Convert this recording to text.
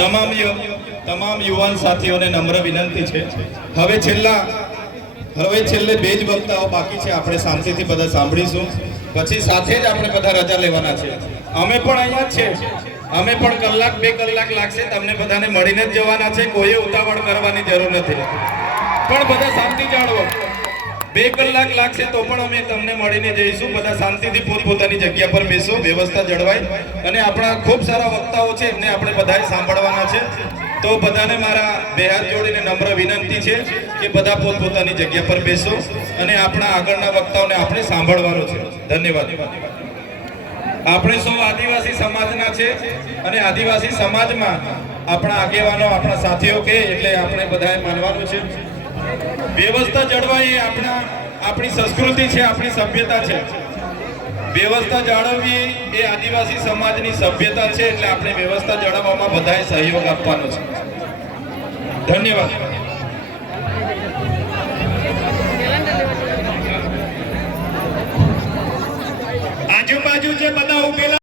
તમામ યુવાન સાથીઓને નમ્ર વિનંતી છે, હવે છેલ્લે બે જ વક્તાઓ બાકી છે, આપણે શાંતિથી બધા સાંભળીશું, પછી સાથે જ આપણે બધા રજા લેવાના છે. અમે પણ અહીંયા જ છે, અમે પણ કલાક 2 કલાક લાગશે, તમને બધાને મળીને જ જવાના છે, કોઈએ ઉતાવળ કરવાની જરૂર નથી, પણ બધા શાંતિ જાળવો. 2 કલાક લાગશે તો પણ અમે તમને મળીને જઈશું. બધા શાંતિથી પોતપોતાની જગ્યા પર બેસો, વ્યવસ્થા જળવાય. અને આપણા ખૂબ સારા વક્તાઓ છે, એમને આપણે બધાએ સાંભળવાના છે. તો બધાને મારા 2 હાથ જોડીને નમ્ર વિનંતી છે કે બધા પોતપોતાની જગ્યા પર બેસો અને આપણા આગળના વક્તાઓને આપણે સાંભળવાનો છે. ધન્યવાદ. આપણે સૌ આદિવાસી સમાજના છે અને આદિવાસી સમાજમાં આપણા આગેવાનો, આપણા સાથીઓ કે એટલે આપણે બધાએ માનવાનું છે. વ્યવસ્થા જળવાઈ એ આપણી સંસ્કૃતિ છે, આપણી સભ્યતા છે. વ્યવસ્થા જાળવવી એ આદિવાસી સમાજની સભ્યતા છે, એટલે આપણે વ્યવસ્થા જાળવવામાં બધાએ સહયોગ આપવાનો છે. ધન્યવાદ.